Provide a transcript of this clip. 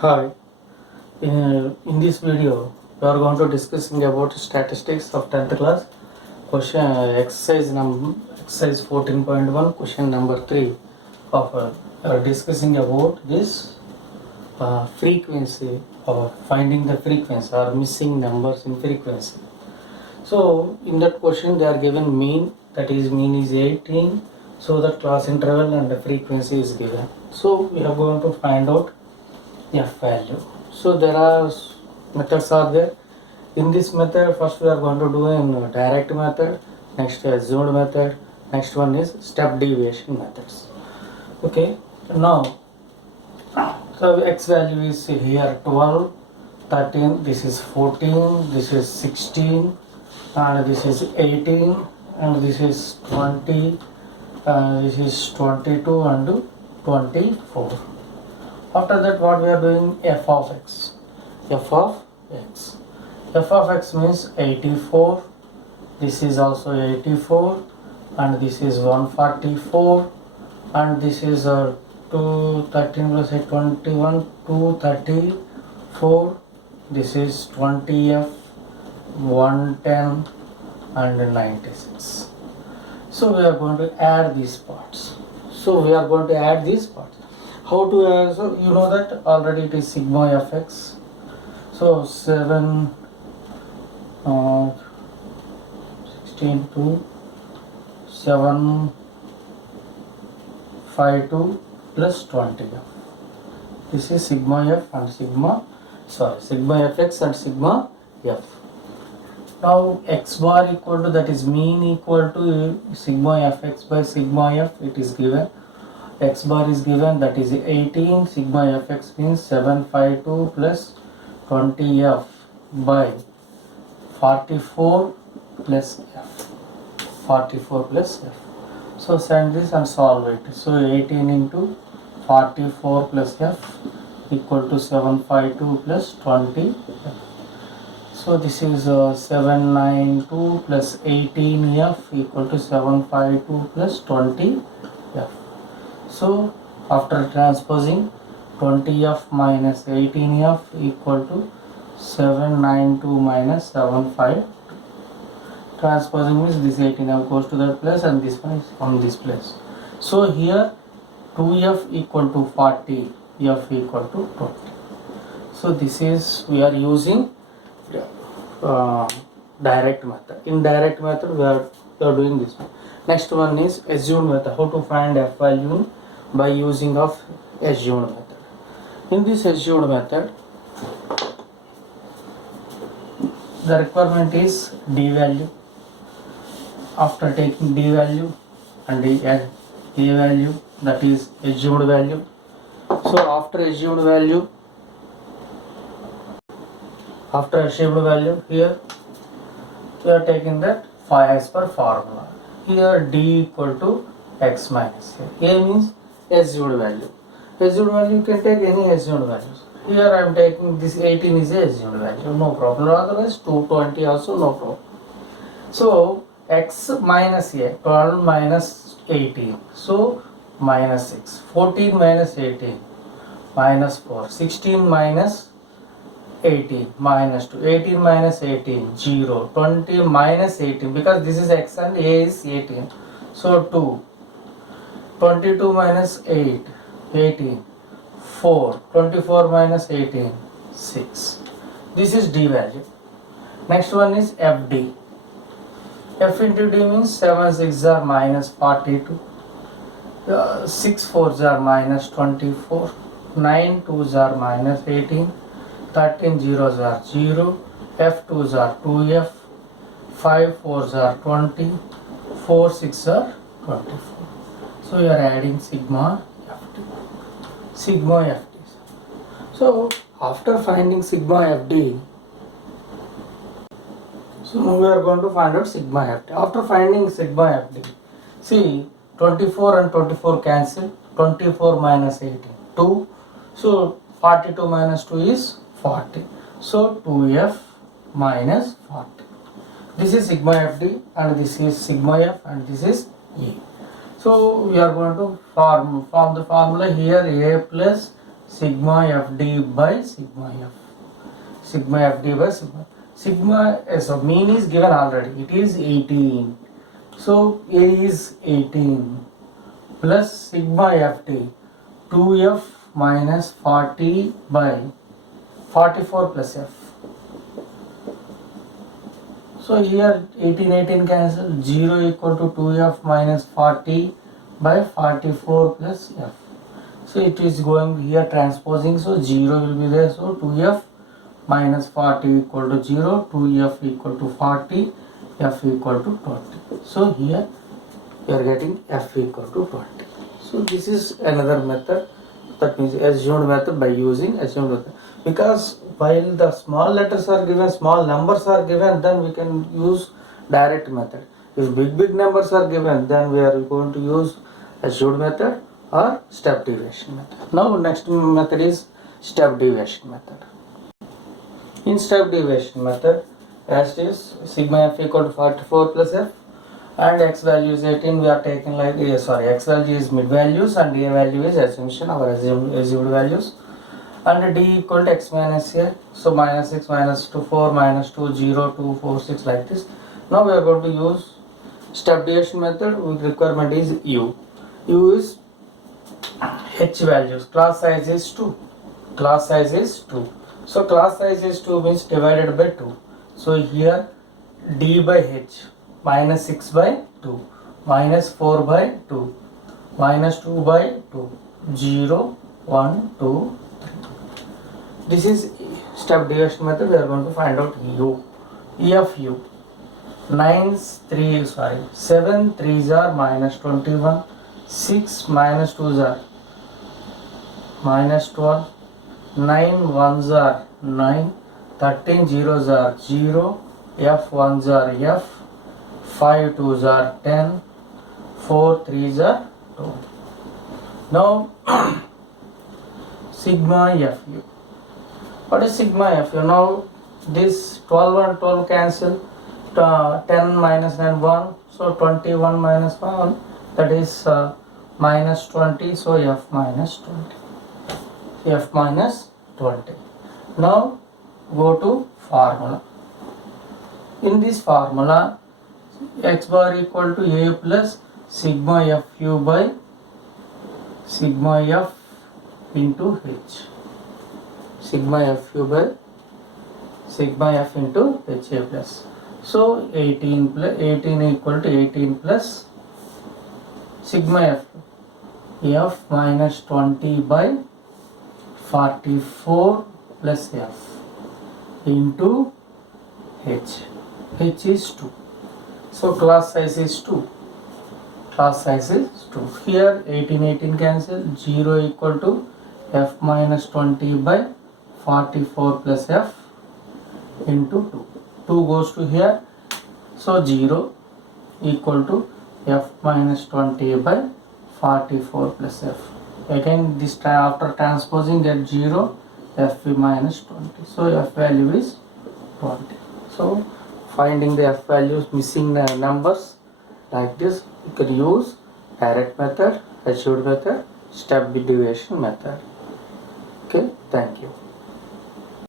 Hi, in this video we are going to discussing about statistics of 10th class question exercise 14.1 question number 3 of discussing about this frequency of finding the frequency or missing numbers in frequency. So in that question they are given mean, that is mean is 18, so the class interval and the frequency is given. So we are going to find out f value. So there are methods are there. In this method, first we are going to do in direct method, next assumed method, next one is step deviation methods. Okay, now so x value is here 12, 13, this is 14, this is 16, and this is 18, and this is 20, this is 22 and 24. After that, what we are doing? F of x. F of x. F of x means 84. This is also 84, and this is 144, and this is 13 plus 8, 21, 234. This is 20f, 110, and 96. So we are going to add these parts. How to add? So you know that already it is sigma fx. So 7 16 to 7 5 2 plus 20 f. This is sigma f and sigma fx and sigma f. Now x bar equal to, that is mean equal to sigma fx by sigma f, it is given. X bar is given, that is 18, sigma fx means 752 plus 20f by 44 plus f. 44 plus f. So send this and solve it. So 18 into 44 plus f equal to 752 plus 20 f. So this is 792 plus 18f equal to 752 plus 20 f. So after transposing, 20f minus 18f equal to 792 minus 75. Transposing means this 18f goes to that place and this one is on this place. So here 2f equal to 40, f equal to 20. So this is, we are using direct method. In direct method we are doing this one. Next one is assumed method. How to find f value by using of assumed method. In this assumed method, the requirement is d value. After taking d value and a value, that is assumed value. So after assumed value, here we are taking that 5 as per formula. Here d equal to x minus a means assumed value. Assumed value you can take any assumed values. Here I am taking this 18 is a assumed value, no problem. Otherwise 220 also no problem. So x minus a, 12 minus 18, so minus 6, 14 minus 18, minus 4, 16 minus 18, minus 2, 18 minus 18, 0, 20 minus 18, because this is x and a is 18, so 2, 22 minus 8, 18, 4, 24 minus 18, 6. This is d value. Next one is fd. F into d means 7 6 are minus 42, 6 4s are minus 24, 9 2s are minus 18, 13 zeros are 0, f 2s are 2f, 5 4s are 20, 4 6 are 24. So you are adding sigma ft. So after finding sigma fd, so now we are going to find out sigma ft. After finding sigma fd, see 24 and 24 cancel, 24 minus 18, 2. So 42 minus 2 is 40. So 2f minus 40. This is sigma fd and this is sigma f and this is e. So we are going to form the formula here, a plus sigma fd by sigma f. Sigma fd by sigma so mean is given already, it is 18. So a is 18 plus sigma ft 2f minus 40 by 44 plus f. So here 18 cancel, 0 equal to 2f minus 40 by 44 plus f. So it is going here transposing, so 0 will be there, so 2f minus 40 equal to 0, 2f equal to 40, f equal to 20. So here we are getting f equal to 20. So this is another method, that means assumed method by using assumed method. Because while the small letters are given, small numbers are given, then we can use direct method. If big numbers are given, then we are going to use assumed method or step deviation method. Now next method is step deviation method. In step deviation method, as it is sigma f equal to 44 plus f and x value is 18, we are taking like x value is mid values and a value is assumption, our assumed values, and d equal to x minus a, so minus 6 minus 2 4 minus 2 0 2 4 6 like this. Now we are going to use step deviation method. With requirement is u is h values, class size is 2, class size is 2. So class size is 2 means divided by 2. So here d by h minus 6 by 2 minus 4 by 2 minus 2 by 2 0 1 2 3. This is step deviation method. We are going to find out u. E of u 7 3s are minus 21, 6 minus 2s are minus 12, 9 1s are 9, 13 zeros are 0, f 1s are f, 5 2s are 10, 4 3s are 2. Now sigma fu. What is sigma fu? Now this 12 and 12 cancel, 10 minus 9 1, so 21 minus 1, that is minus 20, so f minus 20, f minus 20. Now go to formula. In this formula, x bar equal to a plus sigma fu by sigma f into h. Sigma fu by sigma f into h a plus. So 18 equal to 18 plus sigma f minus 20 by 44 plus f into h. H is 2. So class size is 2. Class size is 2. Here 18 cancel, 0 equal to f minus 20 by 44 plus f into 2. 2 goes to here, so 0 equal to f minus 20 by 44 plus f. Again this time after transposing, get 0, f minus 20. So f value is 20. So finding the f values, missing numbers like this, you can use direct method, assured method, step deviation method. Okay, thank you.